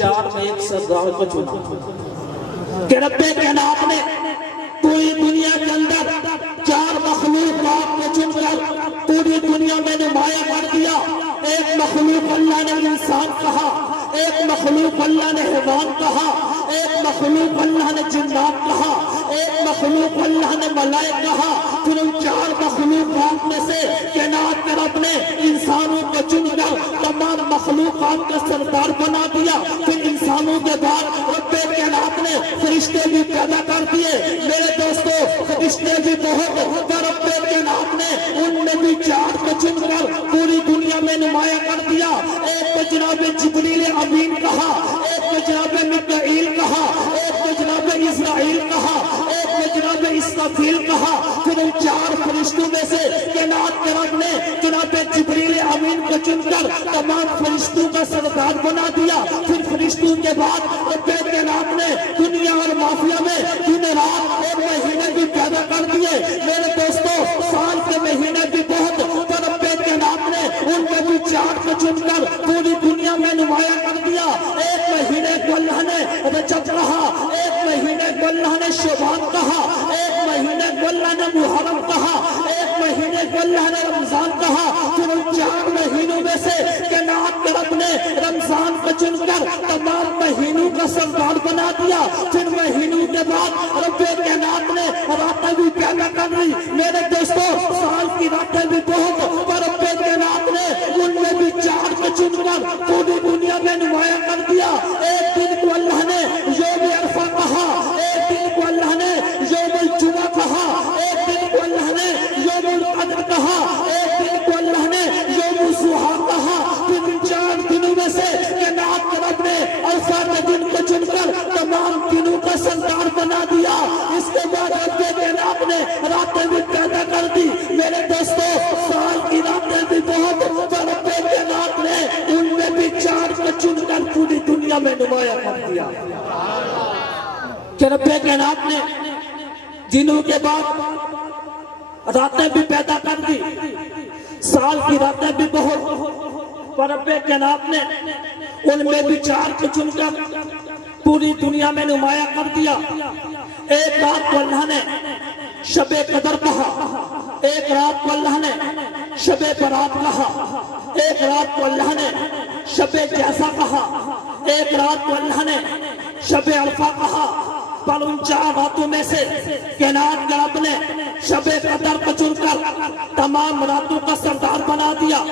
چار میں ایک سردار کو چنا کہ رب کائنات نے پوری دنیا کے اندر چار مخلوقات کو چن کر پوری دنیا میں نمایاں کر دیا۔ ایک مخلوق اللہ نے انسان کہا، ایک مخلوق اللہ نے حیوان کہا، ایک مخلوق اللہ نے جنات کہا، ایک مخلوق اللہ نے ملائکہ کہا۔ پھر ان چار مخلوقات میں سے کائنات کے رب نے انسانوں کو چن کر تمام مخلوقات کا سردار بنا دیا۔ پھر انسانوں کے بعد رب کائنات نے فرشتے بھی پیدا کر دیے۔ میرے دوستو، فرشتے بھی بہت، پر رب کائنات نے ان میں بھی چار کو چن کر پوری دنیا میں نمایاں کر دیا۔ ایک کو جناب جبریل امین کہا، ایک کو جناب میکائیل کہا، ایک کو جناب اسرائیل کہا، ایک کو جناب اسرافیل کہا۔ پھر ان چار فرشتوں میں سے کائنات کے رب نے جناب جبریل امین کو چن کر تمام فرشتوں کا سردار بنا دیا۔ پھر فرشتوں کے بعد رب کائنات نے دنیا اور مافیا میں دن رات اور مہینے بھی پیدا کر دیے۔ میرے دوستو، سال کے مہینے بھی بہت، پر رب کائنات نے ان میں بھی چار کو چن کر پوری دنیا میں نمایاں کر دیا۔ ایک مہینے کو اللہ نے رجب کہا، ایک مہینے کو اللہ نے شعبان کہا، ایک مہینے کو اللہ نے محرم کہا، ایک مہینے کو اللہ نے رمضان کہا۔ پھر ان چار مہینوں میں سے کائنات کے رب نے رمضان کو چن کر تمام مہینوں کا سردار بنا دیا۔ پھر مہینوں کے بعد رب کائنات نے راتیں بھی پیدا کر دی۔ میرے دوستو، سال کی راتیں بھی بہت، پر رب کائنات نے ان میں بھی چار کو چن کر پوری دنیا میں نمایاں کر دیا۔ ایک دن کو اللہ نے یوم عرفہ کہا، ایک دن کو اللہ نے یوم الجمعہ کہا، ایک دن کو اللہ نے یوم القدر کہا، ایک دن کو اللہ نے یوم الضحیٰ کہا۔ پھر ان چار دنوں میں سے کائنات کے رب نے عرفہ کے دن کو چن کر تمام دنوں کا سردار بنا دیا۔ اس کے بعد رب کائنات نے راتیں بھی پیدا کر دی۔ میرے دوستو، سال کی راتیں بھی بہت، پر رب کائنات نے ان میں بھی چار کو چن کر پوری دنیا میں نمایاں کر دیا۔ کہ رب کائنات نے دنوں کے بعد راتیں بھی پیدا کر دی، سال کی راتیں بھی بہت، پر رب کائنات نے ان میں بھی چار کو چن کر پوری دنیا میں نمایاں کر دیا۔ ایک رات کو اللہ نے شب قدر کہا، ایک رات کو اللہ نے شب برات کہا، ایک رات کو اللہ نے شب جیسا کہا، ایک رات کو اللہ نے شب عرفہ کہا۔ پر ان چار راتوں میں سے کائنات کے رب نے شب قدر کو چن کر تمام راتوں کا سردار بنا دیا۔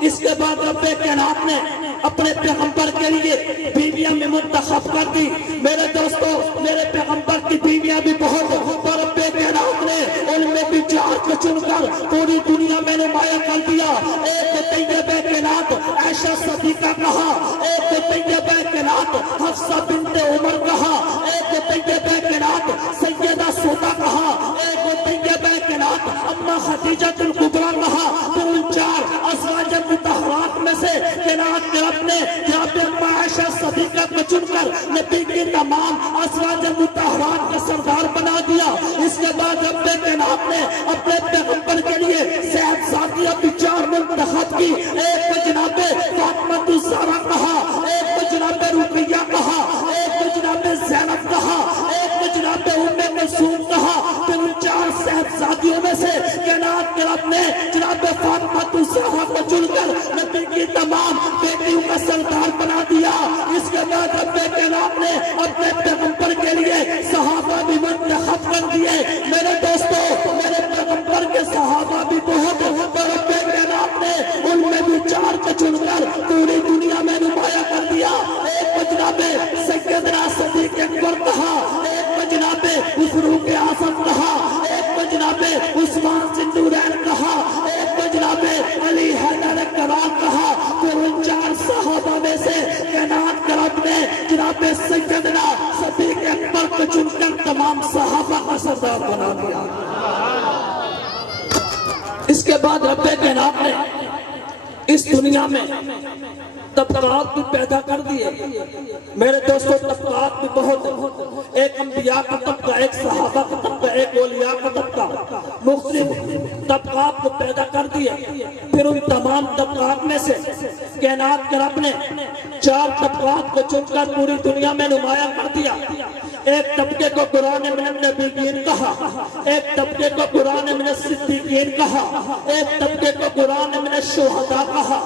اس کے بعد رب کائنات نے اپنے پیغمبر کے لیے بیویاں میں منتخب کر دی۔ میرے دوستو، میرے پیغمبر کی بیویاں بھی بہت، پر رب کائنات نے ان میں بھی چار کو چن کر پوری دنیا میں نمایاں کر دیا۔ ایک طیبہ کائنات عائشہ صدیقہ کہا، ایک طیبہ کائنات حفصہ بنت عمر کہا، ایک طیبہ کائنات سیدہ سودا کہا، ایک طیبہ کائنات اما خدیجہ الکبریٰ کہا۔ پھر ان چار ازواج مطہرات میں سے کائنات کے رب نے جناب اما عائشہ صدیقہ کو چن کر نبی کی تمام ازواج مطہرات کا سردار بنا دیا۔ اس کے بعد رب کائنات نے اپنے پیغمبر کے لیے صاحبزادیاں بھی چار منتخب کی۔ ایک کو جناب فاطمہ الزہرا کہا، ایک کو جناب رقیہ کہا، ایک کو جناب زینب کہا، ایک کو جناب ام کلثوم کہا۔ پھر ان چار صاحبزادیوں میں سے کائنات کے رب نے جناب فاطمہ الزہرا کو چن کر نبی کی تمام بیٹیوں کا سردار بنا دیا۔ اس کے بعد رب کائنات نے اپنے پیغمبر کے لیے صحابہ بھی منتخب کر دیے۔ میرے دوستو، میرے پیغمبر کے صحابہ بھی بہت، پر رب کائنات نے ان میں بھی چار کو چن کر پوری دنیا میں نمایاں کر دیا۔ ایک کو جناب سیدنا صدیق اکبر کہا، ایک کو جناب فاروق اعظم کہا، ایک کو جناب عثمان ذوالنورین کہا، ایک کو جناب علی حیدر کرار کہا۔ پھر ان چار صحابہ میں سے کائنات کے رب نے جناب سیدنا صدیق اکبر کو چن کر تمام صحابہ کا سردار بنا دیا۔ اس کے بعد رب کائنات نے اس دنیا میں طبقات بھی پیدا کر دیے۔ میرے دوستو، طبقات بھی بہت، ایک انبیاء کا طبقہ، ایک صحابہ کا طبقہ، ایک اولیاء کا طبقہ، مختلف طبقات کو پیدا کر دیے۔ پھر ان تمام طبقات میں سے کائنات کے رب نے 4 طبقات کو چن کر پوری دنیا میں نمایاں کر دیا۔ ایک طبقے کو قرآن من النبیین کہا، ایک طبقے کو قرآن من الصدیقین کہا، ایک طبقے کو قرآن من الشہداء کہا،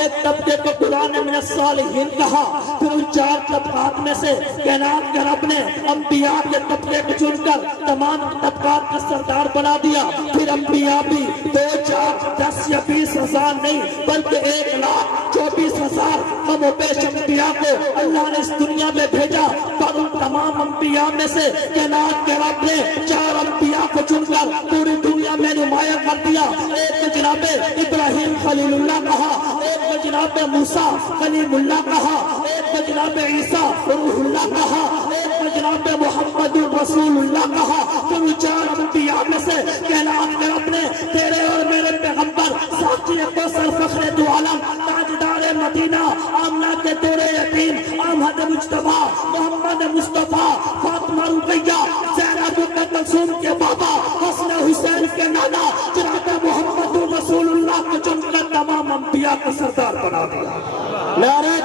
ایک طبقے کو قرآن من الصالحین کہا۔ پھر ان 4 طبقات میں سے کائنات کے رب نے انبیاء کے طبقے کو چن کر تمام طبقات کا سردار بنا دیا۔ پھر انبیاء بھی 2، 4، 10 یا 20 ہزار نہیں بلکہ 1,24,000 کم و بیش انبیاء کو اللہ نے اس دنیا میں بھیجا۔ پر ان تمام انبیاء میں سے کائنات کے رب نے 4 انبیاء کو چن کر پوری دنیا میں نمایاں کر دیا۔ ایک کو جناب ابراہیم خلیل اللہ کہا، ایک کو جناب موسیٰ کلیم اللہ کہا، ایک کو جناب عیسیٰ روح اللہ کہا، ایک کو جناب محمد رسول اللہ کہا۔ پھر ان 4 انبیاء میں سے کائنات کے رب نے تیرے اور میرے پیغمبر ساقی کوثر فخر دو عالم تاجدار مدینہ آمنہ کے دور یتیم احمد مجتبیٰ محمد مصطفیٰ فاطمہ رقیہ زینب بنت کلثوم کے بابا حسن حسین کے نانا جناب محمد رسول اللہ کو چن کر تمام انبیاء کا سردار بنا دیا۔ نعرہ